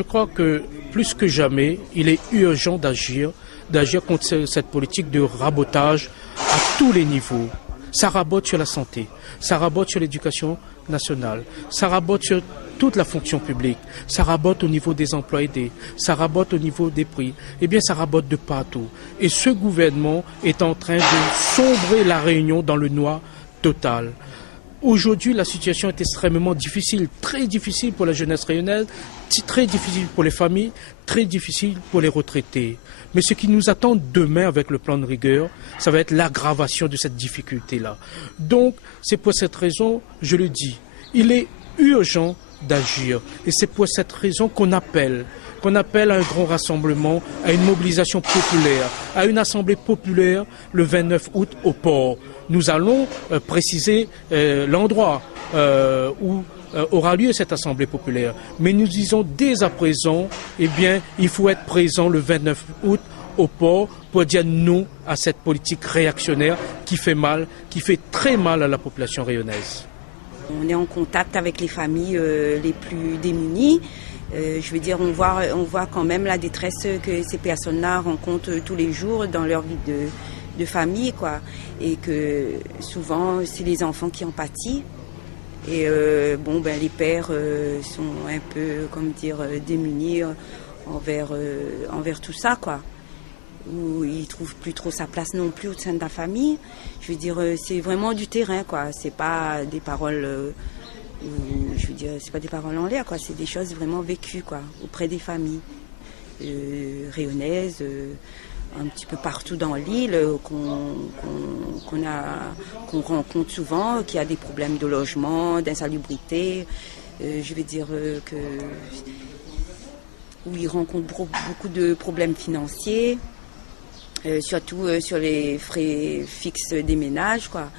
je crois que plus que jamais, il est urgent d'agir contre cette politique de rabotage à tous les niveaux. Ça rabote sur la santé, ça rabote sur l'éducation nationale, ça rabote sur toute la fonction publique, ça rabote au niveau des emplois aidés, ça rabote au niveau des prix, eh bien ça rabote de partout. Et ce gouvernement est en train de sombrer la Réunion dans le noir total. Aujourd'hui, la situation est extrêmement difficile, très difficile pour la jeunesse rayonnaise, très difficile pour les familles, très difficile pour les retraités. Mais ce qui nous attend demain avec le plan de rigueur, ça va être l'aggravation de cette difficulté-là. Donc, c'est pour cette raison, je le dis, il est urgent d'agir. Et c'est pour cette raison qu'on appelle à un grand rassemblement, à une mobilisation populaire, à une assemblée populaire le 29 août au port. Nous allons préciser l'endroit où aura lieu cette assemblée populaire. Mais nous disons dès à présent, eh bien, il faut être présent le 29 août au port pour dire non à cette politique réactionnaire qui fait mal, qui fait très mal à la population rayonnaise. On est en contact avec les familles les plus démunies. Je veux dire, on voit quand même la détresse que ces personnes-là rencontrent tous les jours dans leur vie de famille, quoi. Et que souvent, c'est les enfants qui en pâtissent. Et les pères sont un peu, démunis envers tout ça, quoi. Où ils trouvent plus trop sa place non plus au sein de la famille. Je veux dire, c'est vraiment du terrain, quoi. C'est pas des paroles, c'est pas des paroles en l'air, quoi. C'est des choses vraiment vécues, quoi, auprès des familles rayonnaises, un petit peu partout dans l'île, qu'on rencontre souvent, qui a des problèmes de logement, d'insalubrité. Je veux dire où ils rencontrent beaucoup de problèmes financiers. Surtout sur les frais fixes des ménages, quoi.